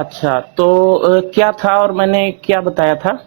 अच्छा, तो क्या था और मैंने क्या बताया था?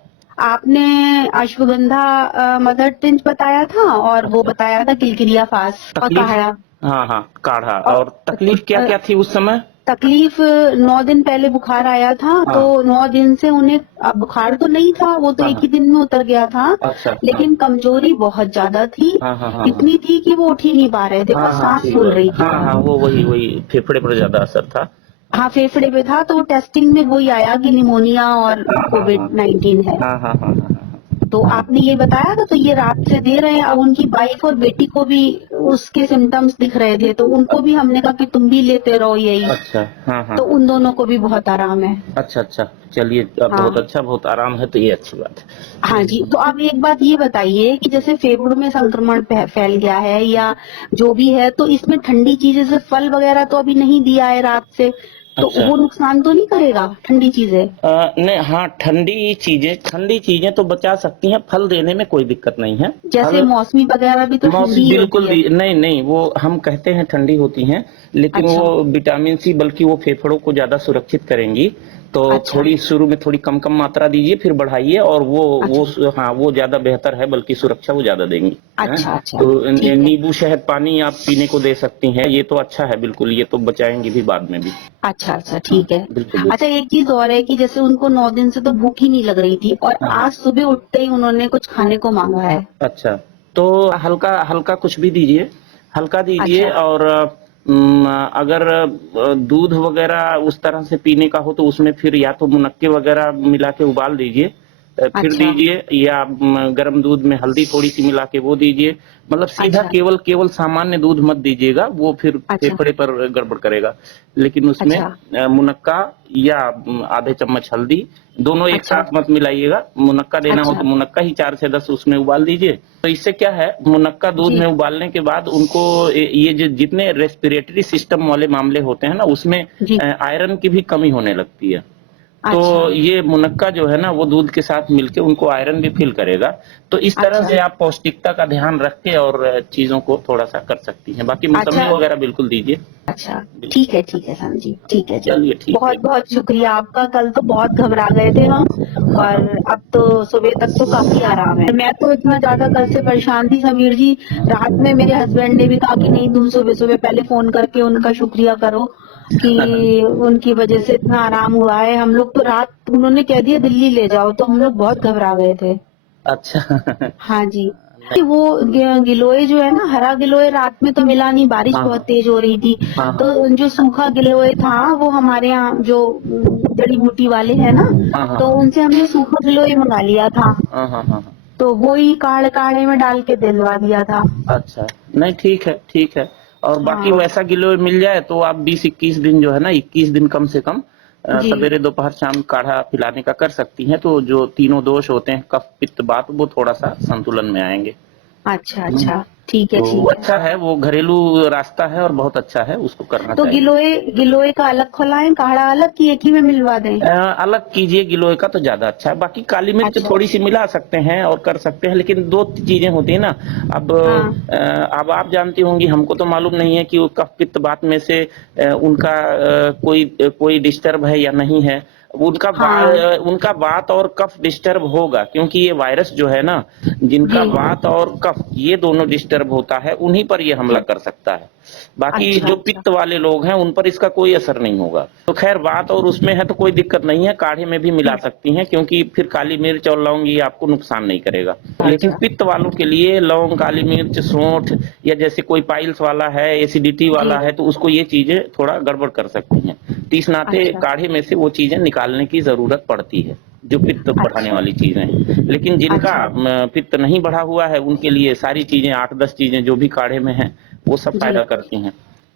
आपने अश्वगंधा मदर टिंच बताया था, और वो अच्छा, बताया था किलकिलिया फास और तकलीफ। काढ़ा। हाँ हाँ, काढ़ा। और और तकलीफ क्या क्या थी उस समय? तकलीफ 9 दिन पहले बुखार आया था, तो हाँ 9 दिन से उन्हें अब बुखार तो नहीं था, वो तो हाँ एक हाँ। ही दिन में उतर गया था। अच्छा हाँ लेकिन कमजोरी बहुत ज्यादा थी, हाँ हाँ हाँ हाँ। इतनी थी कि वो उठ ही नहीं पा रहे थे हाँ और हाँ, सांस ठीक फूल रही है। थी। हाँ हाँ, वो वही वही फेफड़े पर ज्यादा असर था। हाँ, फेफड़े पे था, तो टेस्टिंग में वही आया कि निमोनिया और हाँ हाँ हाँ कोविड-19 है। हाँ हाँ हाँ हाँ हाँ। तो आपने ये बताया था, तो ये रात से दे रहे हैं। अब उनकी वाइफ और बेटी को भी उसके सिम्टम्स दिख रहे थे, तो उनको भी हमने कहा कि तुम भी लेते रहो यही। अच्छा हाँ हाँ तो हाँ। उन दोनों को भी बहुत आराम है। अच्छा अच्छा, चलिए अब बहुत हाँ। अच्छा, बहुत आराम है तो ये अच्छी बात है। हाँ जी, तो आप एक बात ये बताइए कि जैसे फेफड़ों में संक्रमण फैल गया है या जो भी है, तो इसमें ठंडी चीजें जैसे फल वगैरह तो अभी नहीं दिया है रात से, तो अच्छा। वो नुकसान तो नहीं करेगा ठंडी चीजें? नहीं, हाँ, ठंडी चीजें तो बचा सकती हैं, फल देने में कोई दिक्कत नहीं है। जैसे फल मौसमी वगैरह भी तो ठंडी मौसम ही बिल्कुल होती है। भी नहीं, नहीं, वो हम कहते हैं ठंडी होती हैं, लेकिन अच्छा। वो विटामिन सी, बल्कि वो फेफड़ों को ज़्यादा सुरक्षित करेंगी। तो अच्छा। थोड़ी शुरू में थोड़ी कम-कम मात्रा दीजिए, फिर बढ़ाइए, और अच्छा। हाँ, वो ज़्यादा बेहतर है, बल्कि सुरक्षा वो ज़्यादा देंगी, हैं? अच्छा। अच्छा। तो ठीक है। नींबू शहद पानी आप पीने को दे सकती हैं, ये तो अच्छा है बिल्कुल, ये तो बचाएँगी भी बाद में भी। अच्छा। अच्छा। हाँ, ठीक है। बिल्कुल, बिल्कुल। अच्छा, एक चीज और है कि जैसे उनको 9 दिन से तो भूख ही नहीं लग रही थी, और हाँ, आज सुबह उठते ही उन्होंने कुछ खाने को मांगा है। अच्छा, तो हल्का हल्का कुछ भी दीजिए, हल्का दीजिए। अच्छा। और अगर दूध वगैरह उस तरह से पीने का हो तो उसमें फिर या तो मुनक्के वगैरह मिला के उबाल दीजिए, फिर अच्छा। दीजिए, या गर्म दूध में हल्दी थोड़ी सी मिला के वो दीजिए। मतलब सीधा अच्छा। केवल केवल सामान्य दूध मत दीजिएगा, वो फिर अच्छा। फेफड़े पर गड़बड़ करेगा। लेकिन उसमें अच्छा। मुनक्का या आधे चम्मच हल्दी, दोनों एक अच्छा। साथ मत मिलाइएगा। मुनक्का देना हो तो अच्छा। मुनक्का ही 4 से 10 उसमें उबाल दीजिए। तो इससे क्या है, मुनक्का दूध जी। में उबालने के बाद उनको ये जो जितने रेस्पिरेटरी सिस्टम वाले मामले होते हैं ना, उसमें जी। आयरन की भी कमी होने लगती है। तो अच्छा। ये मुनक्का जो है ना, वो दूध के साथ मिलके उनको आयरन भी फिल करेगा। तो इस तरह अच्छा। से आप पौष्टिकता का ध्यान रख के और चीजों को थोड़ा सा कर सकती हैं। बाकी अच्छा। मौसमी वगैरह बिल्कुल दीजिए। अच्छा। बिल्कुल। ठीक है, ठीक है सन जी, ठीक है जी। चलिए ठीक है। बहुत बहुत शुक्रिया आपका। कल तो बहुत घबरा गए थे हम, हाँ और हाँ अब तो सुबह तक तो काफी आराम है। मैं तो इतना ज्यादा कल से परेशान थी समीर जी। रात में मेरे हस्बैंड ने भी कहा कि नहीं, तुम सुबह सुबह पहले फोन करके उनका शुक्रिया करो कि उनकी वजह से इतना आराम हुआ है। हम लोग तो रात उन्होंने कह दिया दिल्ली ले जाओ, तो हम लोग बहुत घबरा गए थे। अच्छा। हाँ जी। नहीं। वो गिलोय जो है ना, हरा गिलोय रात में तो मिला नहीं, बारिश हाँ बहुत तेज हो रही थी। हाँ तो हाँ जो सूखा गिलोय था, वो हमारे यहाँ जो जड़ी बूटी वाले हैं ना, हाँ हाँ तो हाँ उनसे हमने सूखा गिलोय मंगा लिया था। हाँ हाँ हाँ हाँ। तो वो ही काढ़े में डाल के दिलवा दिया था। अच्छा, नहीं, ठीक है, ठीक है। और बाकी हाँ वैसा गिलोय मिल जाए तो आप 20-21 दिन जो है ना, 21 दिन कम से कम जी। सवेरे दोपहर शाम काढ़ा पिलाने का कर सकती हैं, तो जो तीनों दोष होते हैं, कफ पित्त वात, वो थोड़ा सा संतुलन में आएंगे। अच्छा। हम्म। अच्छा। ठीक है, तो वो ठीक है। अच्छा है, वो घरेलू रास्ता है और बहुत अच्छा है, उसको करना तो चाहिए। गिलोय गिलोय का अलग खुलाएं, काढ़ा अलग, की एक ही में मिलवा दें? अलग कीजिए, गिलोय का तो ज्यादा अच्छा है। बाकी काली मिर्च अच्छा। थोड़ी सी मिला सकते हैं और कर सकते हैं, लेकिन दो चीजें होती है ना। अब हाँ। अब आप जानती होंगी, हमको तो मालूम नहीं है कि वो कफ पित्त बात में से उनका कोई डिस्टर्ब है या नहीं है। हाँ उनका वात और कफ डिस्टर्ब होगा, क्योंकि ये वायरस जो है ना, जी। जिनका वात और कफ ये दोनों डिस्टर्ब होता है, उन्हीं पर ये हमला कर सकता है। बाकी अच्छा। जो अच्छा। पित्त वाले लोग हैं, उन पर इसका कोई असर नहीं होगा। तो खैर, बात और उसमें है तो कोई दिक्कत नहीं है, काढ़े में भी मिला सकती हैं, क्योंकि फिर काली मिर्च और लौंग ये आपको नुकसान नहीं करेगा। लेकिन अच्छा। पित्त वालों के लिए लौंग, काली मिर्च, सौंठ, या जैसे कोई पाइल्स वाला है, एसिडिटी जी। वाला है, तो उसको ये चीजें थोड़ा गड़बड़ कर सकती हैं। तो इस नाते अच्छा। काढ़े में से वो चीजें निकालने की जरूरत पड़ती है, जो पित्त बढ़ाने अच्छा। वाली चीजें हैं। लेकिन जिनका अच्छा। पित्त नहीं बढ़ा हुआ है, उनके लिए सारी चीजें, 8-10 चीजें जो भी काढ़े में हैं, वो सब जी। फायदा करती हैं।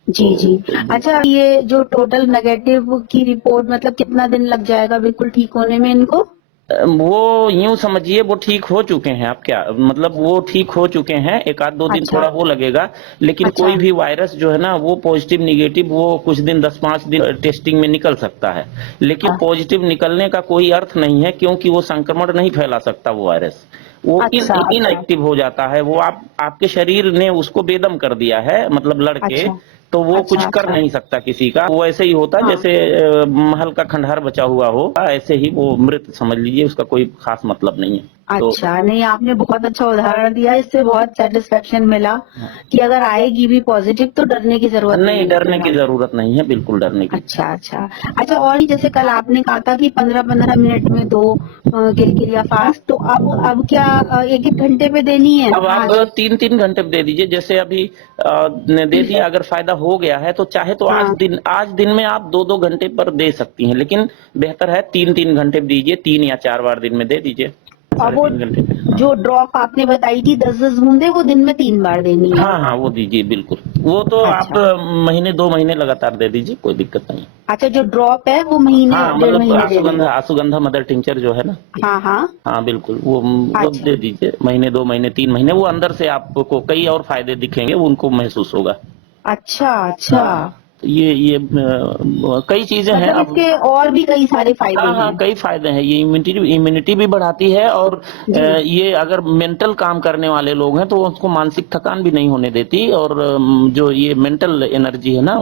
जी। जी। तो अच्छा, ये जो टोटल नेगेटिव की रिपोर्ट, मतलब कितना दिन लग जाएगा बिल्कुल ठीक होने में इनको? वो यूं समझिए, वो ठीक हो चुके हैं। आप क्या मतलब, वो ठीक हो चुके हैं, एक आध दो दिन अच्छा। थोड़ा वो लगेगा। लेकिन अच्छा। कोई भी वायरस जो है ना, वो पॉजिटिव निगेटिव वो कुछ दिन, 10-5 दिन टेस्टिंग में निकल सकता है। लेकिन अच्छा। पॉजिटिव निकलने का कोई अर्थ नहीं है, क्योंकि वो संक्रमण नहीं फैला सकता वो वायरस। वो अच्छा। अच्छा। इनएक्टिव हो जाता है, वो आपके शरीर ने उसको बेदम कर दिया है, मतलब लड़के अच्छा। तो वो अच्छा, कुछ कर अच्छा। नहीं सकता किसी का, वो ऐसे ही होता हाँ। जैसे हल्का खंडहर बचा हुआ हो, ऐसे ही वो मृत समझ लीजिए, उसका कोई खास मतलब नहीं है। तो अच्छा, नहीं आपने बहुत अच्छा उदाहरण दिया, इससे बहुत सेटिस्फेक्शन मिला कि अगर आएगी भी पॉजिटिव तो डरने की जरूरत नहीं नहीं, है डरने की फिलहाल। जरूरत नहीं है, बिल्कुल डरने की। अच्छा, अच्छा। अच्छा, और जैसे कल आपने कहा था कि 15-15 मिनट में 2 किलकिलिया फास्ट, तो अब क्या 1-1 घंटे पे देनी है अब आप आज? 3-3 घंटे पे दे दीजिए, जैसे अभी ने दे दिया, अगर फायदा हो गया है तो चाहे तो हाँ। आज दिन में आप 2-2 घंटे पर दे सकती हैं, लेकिन बेहतर है 3-3 घंटे पे दीजिए, 3 या 4 बार दिन में दे दीजिए, और साढ़े वो 3 घंटे पे। हाँ जो ड्रॉप आपने बताई थी 10-10 बूंदे, वो दिन में 3 बार देनी है? हाँ हाँ, वो दीजिए बिल्कुल। वो तो आप अच्छा। महीने 2 महीने लगातार दे दीजिए, कोई दिक्कत नहीं। अच्छा, जो ड्रॉप है वो महीने हाँ, 1.5 मतलब महीने देनी है? आशुगंधा मदर टिंचर जो है ना, हाँ, हाँ। हाँ बिल्कुल, वो अच्छा। दे दीजिए, महीने 2 महीने 3 महीने, वो अंदर से आपको कई और फायदे दिखेंगे, वो उनको महसूस होगा। अच्छा, अच्छा। हाँ, तो ये कई चीजें हैं मतलब अब। इसके और भी कई सारे फायदे हाँ हाँ, हैं। कई फायदे हैं, ये इम्यूनिटी भी बढ़ाती है, और जी, ये अगर मेंटल काम करने वाले लोग हैं तो उसको मानसिक थकान भी नहीं होने देती, और जो ये मेंटल एनर्जी है ना,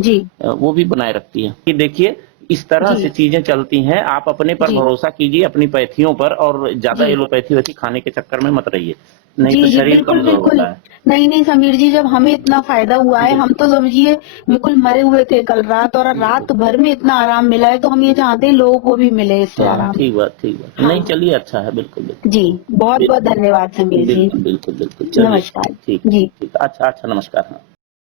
जी, वो भी बनाए रखती है। कि देखिए, इस तरह से जी, चीजें चलती हैं, आप अपने पर जी, भरोसा कीजिए, अपनी पैथियों पर, और ज्यादा जी। एलोपैथी वैथी खाने के चक्कर में मत रहिए, नहीं जी, तो जी, शरीर बिल्कुल, कमजोर बिल्कुल। होता है। नहीं, नहीं समीर जी, जब हमें इतना फ़ायदा हुआ है, हम तो समझिए बिल्कुल मरे हुए थे कल रात, और बिल्कुल। रात भर में इतना आराम मिला है, तो हम ये चाहते हैं लोगों को भी मिले इससे हाँ, आराम। ठीक बात, ठीक बात। नहीं, हाँ, चलिए, अच्छा है, बिल्कुल बिल्कुल। जी, बहुत-बहुत धन्यवाद समीर जी। बिल्कुल बिल्कुल बिल्कुल, चलिए। नमस्कार। ठीक जी। ठीक, अच्छा अच्छा, नमस्कार। हाँ।